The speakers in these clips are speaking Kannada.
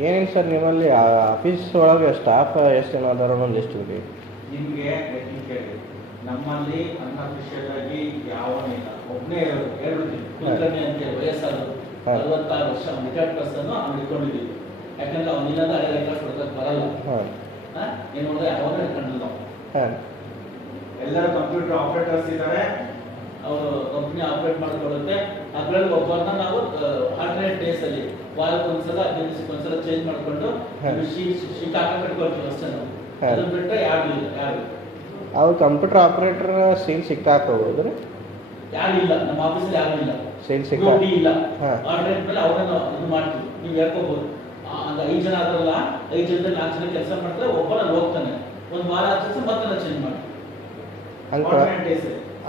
ಏನೇನು ಸರ್ ನಿಮ್ಮಲ್ಲಿ ಆಫೀಸ್ ಒಳಗೆ ಸ್ಟಾಫ್ ಎಷ್ಟು ಜನ ಅದಾರ ಒಂದು ಲಿಸ್ಟ್ ಇದೆ ನಿಮಗೆ ಕೇಳಿ ನಮ್ಮಲ್ಲಿ ಅನ್ಅಫಿಷಿಯಲ್ ಆಗಿ ಇಲ್ಲ. ಒಬ್ಬನೇ ಇರೋದು ಎರಡು ಕುಲಕರ್ಣಿ ಅಂತ ವಯಸ್ಸಾದ್ರು. ಅರವತ್ತಾರು ವರ್ಷ ರಿಟೈರ್ಡ್ ಪರ್ಸನ್ ಅವ್ನು ಇಟ್ಕೊಂಡಿದ್ದೀವಿ ಯಾಕಂದ್ರೆ ಅವನಿಲ್ಲದ ಹಳೆ ಲೆಕ್ಕ ಕೊಡೋದಕ್ಕೆ ಬರಲ್ಲ? ಏನ್ ನೋಡಿದ್ರೆ ಯಾವಾಗ ಇಟ್ಕೊಂಡಿಲ್ಲ ಎಲ್ಲರೂ ಕಂಪ್ಯೂಟರ್ ಆಪರೇಟರ್ಸ್ ಇದ್ದಾರೆ ಅವರು ಕಂಪ್ನಿ ಆಪರೇಟ್ ಮಾಡ್ಕೊಳ್ಳುತ್ತೆ. ಅದರಲ್ಲಿ ಒಬ್ಬರನ್ನ ನಾವು ಆಲ್ಟರ್ನೇಟ್ ಡೇಸ್ ಅಲ್ಲಿ ವಾರಕ್ಕೆ ಒಂದ್ಸಲ ಹದಿನೈದು ದಿವಸಕ್ಕೆ ಒಂದ್ಸಲ ಚೇಂಜ್ ಮಾಡ್ಕೊಂಡು. ಶೀಟ್ ಹಾಕಿ ಕಟ್ಕೊಳ್ತೀವಿ ಅಷ್ಟೇ ನಾವು. ಅದನ್ನ ಬಿಟ್ಟರೆ ಯಾರು ಇಲ್ಲ ಯಾರು ಅವ್ರು ಕಂಪ್ಯೂಟರ್ ಆಪರೇಟರ್ ಸೀಲ್ ಹೋಗೋದು ರೀ ಯಾರು ಇಲ್ಲ ನಮ್ಮ ಆಫೀಸಲ್ಲಿ ಯಾರು ಇಲ್ಲ. ಸೀಲ್ ಸಿಕ್ಕ ಇಲ್ಲ. ಆಲ್ಟರ್ನೇಟ್ ಮೇಲೆ ಅವರನ್ನ ಇದು ಮಾಡ್ತೀವಿ. ನೀವು ಹೇಳ್ಕೋಬಹುದು ಅಂದ ಐದು ಜನ ಅದರಲ್ಲ ಐದು ಜನದಲ್ಲಿ ನಾಲ್ಕು ಜನ ಕೆಲಸ ಮಾಡ್ತಾರೆ ಒಬ್ಬನಲ್ಲಿ ಹೋಗ್ತಾನೆ. ಒಂದು ವಾರ ಆಚರಿಸಿ ಮತ್ತೆ ಚೇಂಜ್ ಮಾಡಿ ಹಂಗೆ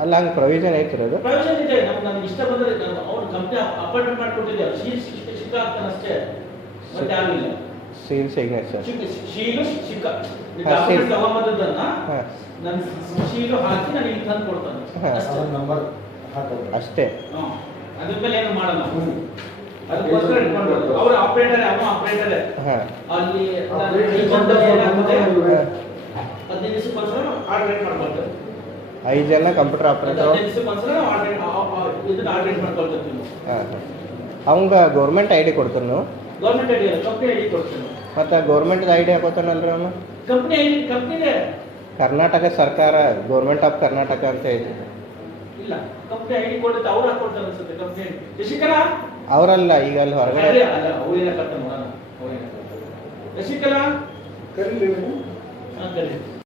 ಅಲ್ಲ ಹಂಗೆ ಪ್ರೊವಿಷನ್ ಐತಿರೋದು ಪ್ರೊವಿಷನ್ ಪ್ರಯೋಜನ ಇದೆ. ನಮ್ಗೆ ನಮ್ಗೆ ಇಷ್ಟ ಬಂದ್ರೆ ಅವ್ರು ಕಂಪ್ನಿ ಅಪಾಯಿಂಟ್ಮೆಂಟ್ ಮಾಡ್ಕೊಟ್ಟಿದ್ದಾರೆ. ಶೀಲ್ ಶಿಕ್ಕ ಆಗ್ತಾನೆ ಅಷ್ಟೇ. ಮತ್ತೆ ಆಗಲಿಲ್ಲ ಸೀಲ್ ಸಿಗ್ನೇಚರ್ ಶೀಲು ಸಿಕ್ಕ. ಹಾಂ ನನ್ನ ಶೀಲು. ಹಾಕಿ ನಾನು ಇಲ್ಲಿ ತಂದು ಕೊಡ್ತಾನೆ. ಹಾ. ನಂಬರ್ ಅಷ್ಟೇ. ಅದ್ರ ಮೇಲೆ ಏನು ಮಾಡಲ್ಲ. ಅದಕ್ಕೋಸ್ಕರ ಇಟ್ಕೊಂಡಿರೋದು ಅವ್ರು ಆಪರೇಟರ್ ಅಮ್ಮ ಆಪರೇಟರ್ ಹಾಂ. ಅಲ್ಲಿ ನಾನು ಹದಿನೈದು ದಿವಸಕ್ಕೊಂದ್ಸಲ ಆರ್ಡರ್ ಮಾಡ್ಕೊಳ್ತೇವೆ ಐದು ಜನ ಕಂಪ್ಯೂಟರ್ ಆಪ್ರೇಟರ್ ಅವಂಗ ಗೌರ್ಮೆಂಟ್ ಐ ಡಿ ಕೊಡ್ತಾರೆ ನೀವು? ಮತ್ತು ಗೌರ್ಮೆಂಟ್ದು ಐ ಡಿ ಹಾಕೋತಾನಲ್ರಿ ಅವನು? ಕಂಪ್ನಿ ಐಡಿ ಕಂಪ್ನಿದೆ ಕರ್ನಾಟಕ ಸರ್ಕಾರ ಗೌರ್ಮೆಂಟ್ ಆಫ್ ಕರ್ನಾಟಕ ಅಂತ ಐತಿ. ಇಲ್ಲ ಕಂಪ್ನಿ ಐಡಿ ಕೊಡುತ್ತೆ ಅವ್ರು ಹಾಕೊಡ್ತಾರೆ ಅನ್ಸುತ್ತೆ ಕಂಪ್ನಿ ಐಡಿ ಶಶಿಕಲಾ ಅವರಲ್ಲ ಈಗ ಅಲ್ಲಿ ಹೊರಗಡೆ. ಕರೀಲಿ